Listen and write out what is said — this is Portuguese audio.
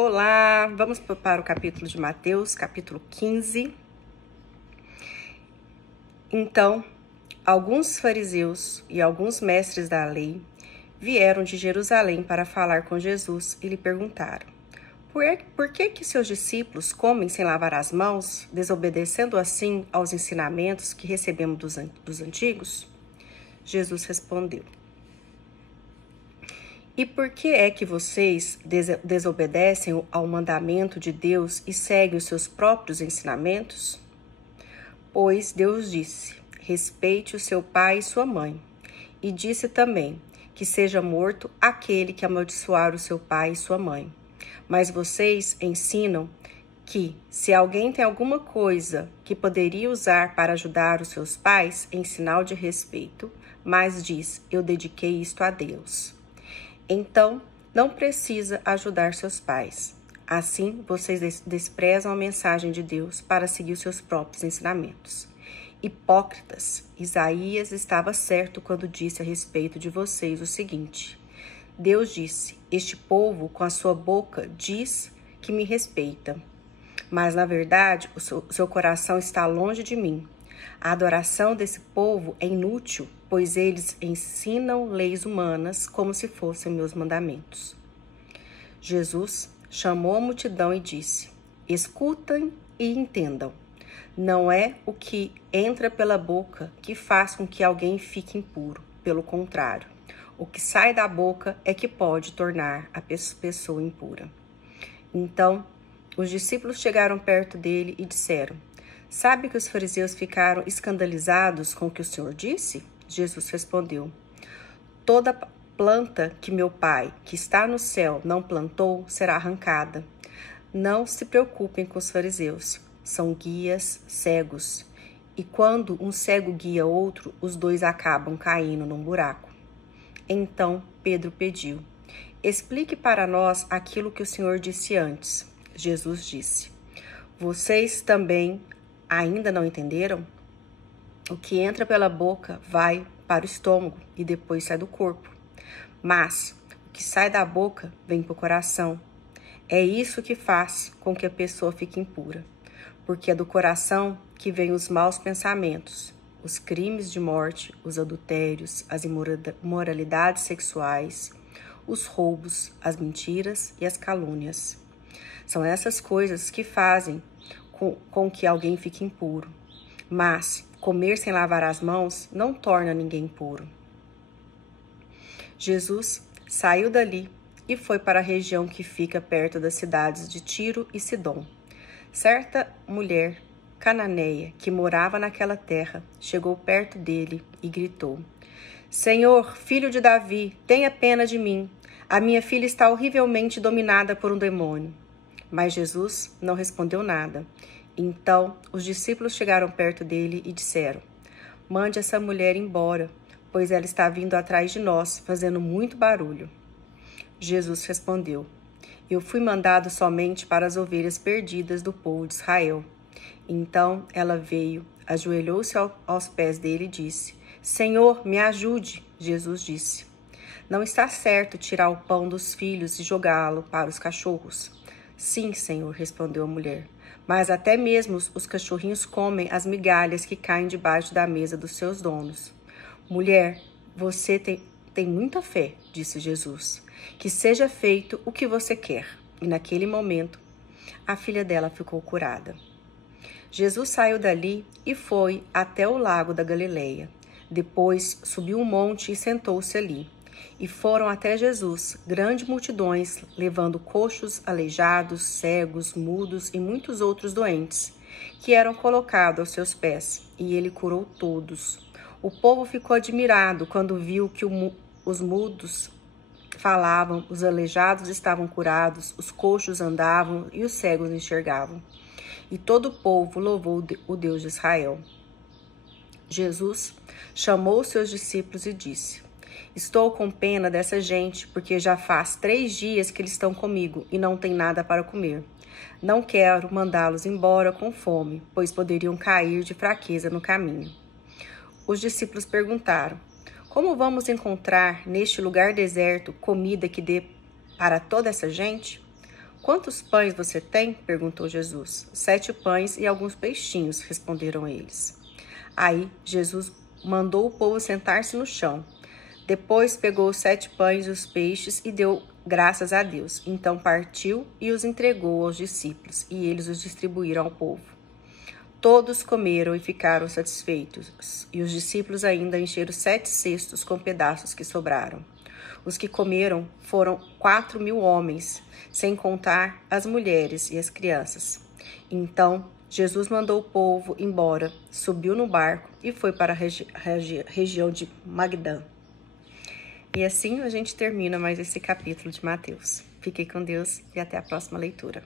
Olá, vamos para o capítulo de Mateus, capítulo 15. Então, alguns fariseus e alguns mestres da lei vieram de Jerusalém para falar com Jesus e lhe perguntaram: Por que seus discípulos comem sem lavar as mãos, desobedecendo assim aos ensinamentos que recebemos dos antigos? Jesus respondeu: E por que é que vocês desobedecem ao mandamento de Deus e seguem os seus próprios ensinamentos? Pois Deus disse: respeite o seu pai e sua mãe. E disse também que seja morto aquele que amaldiçoar o seu pai e sua mãe. Mas vocês ensinam que, se alguém tem alguma coisa que poderia usar para ajudar os seus pais em sinal de respeito, mas diz: eu dediquei isto a Deus. Então, não precisa ajudar seus pais. Assim, vocês desprezam a mensagem de Deus para seguir os seus próprios ensinamentos. Hipócritas, Isaías estava certo quando disse a respeito de vocês o seguinte: Deus disse: este povo com a sua boca diz que me respeita, mas na verdade o seu coração está longe de mim. A adoração desse povo é inútil, pois eles ensinam leis humanas como se fossem meus mandamentos. Jesus chamou a multidão e disse: escutem e entendam. Não é o que entra pela boca que faz com que alguém fique impuro. Pelo contrário, o que sai da boca é que pode tornar a pessoa impura. Então, os discípulos chegaram perto dele e disseram: sabe que os fariseus ficaram escandalizados com o que o Senhor disse? Jesus respondeu: toda planta que meu Pai, que está no céu, não plantou, será arrancada. Não se preocupem com os fariseus. São guias cegos. E quando um cego guia outro, os dois acabam caindo num buraco. Então Pedro pediu: explique para nós aquilo que o Senhor disse antes. Jesus disse: vocês também ainda não entenderam? O que entra pela boca vai para o estômago e depois sai do corpo. Mas o que sai da boca vem para o coração. É isso que faz com que a pessoa fique impura. Porque é do coração que vêm os maus pensamentos, os crimes de morte, os adultérios, as imoralidades sexuais, os roubos, as mentiras e as calúnias. São essas coisas que fazem com que alguém fique impuro. Mas comer sem lavar as mãos não torna ninguém impuro. Jesus saiu dali e foi para a região que fica perto das cidades de Tiro e Sidom. Certa mulher cananeia que morava naquela terra chegou perto dele e gritou: Senhor, filho de Davi, tenha pena de mim. A minha filha está horrivelmente dominada por um demônio. Mas Jesus não respondeu nada. Então os discípulos chegaram perto dele e disseram: mande essa mulher embora, pois ela está vindo atrás de nós, fazendo muito barulho. Jesus respondeu: eu fui mandado somente para as ovelhas perdidas do povo de Israel. Então ela veio, ajoelhou-se aos pés dele e disse: Senhor, me ajude. Jesus disse: não está certo tirar o pão dos filhos e jogá-lo para os cachorros. Sim, Senhor, respondeu a mulher, mas até mesmo os cachorrinhos comem as migalhas que caem debaixo da mesa dos seus donos. Mulher, você tem muita fé, disse Jesus. Que seja feito o que você quer. E naquele momento, a filha dela ficou curada. Jesus saiu dali e foi até o lago da Galileia. Depois subiu um monte e sentou-se ali. E foram até Jesus grandes multidões, levando coxos, aleijados, cegos, mudos e muitos outros doentes, que eram colocados aos seus pés, e ele curou todos. O povo ficou admirado quando viu que os mudos falavam, os aleijados estavam curados, os coxos andavam e os cegos enxergavam. E todo o povo louvou o Deus de Israel. Jesus chamou os seus discípulos e disse: estou com pena dessa gente, porque já faz 3 dias que eles estão comigo e não têm nada para comer. Não quero mandá-los embora com fome, pois poderiam cair de fraqueza no caminho. Os discípulos perguntaram: como vamos encontrar neste lugar deserto comida que dê para toda essa gente? Quantos pães você tem? Perguntou Jesus. 7 pães e alguns peixinhos, responderam eles. Aí Jesus mandou o povo sentar-se no chão. Depois pegou os 7 pães e os peixes e deu graças a Deus. Então partiu e os entregou aos discípulos, e eles os distribuíram ao povo. Todos comeram e ficaram satisfeitos, e os discípulos ainda encheram 7 cestos com pedaços que sobraram. Os que comeram foram 4.000 homens, sem contar as mulheres e as crianças. Então Jesus mandou o povo embora, subiu no barco e foi para a região de Magdã. E assim a gente termina mais esse capítulo de Mateus. Fiquem com Deus e até a próxima leitura.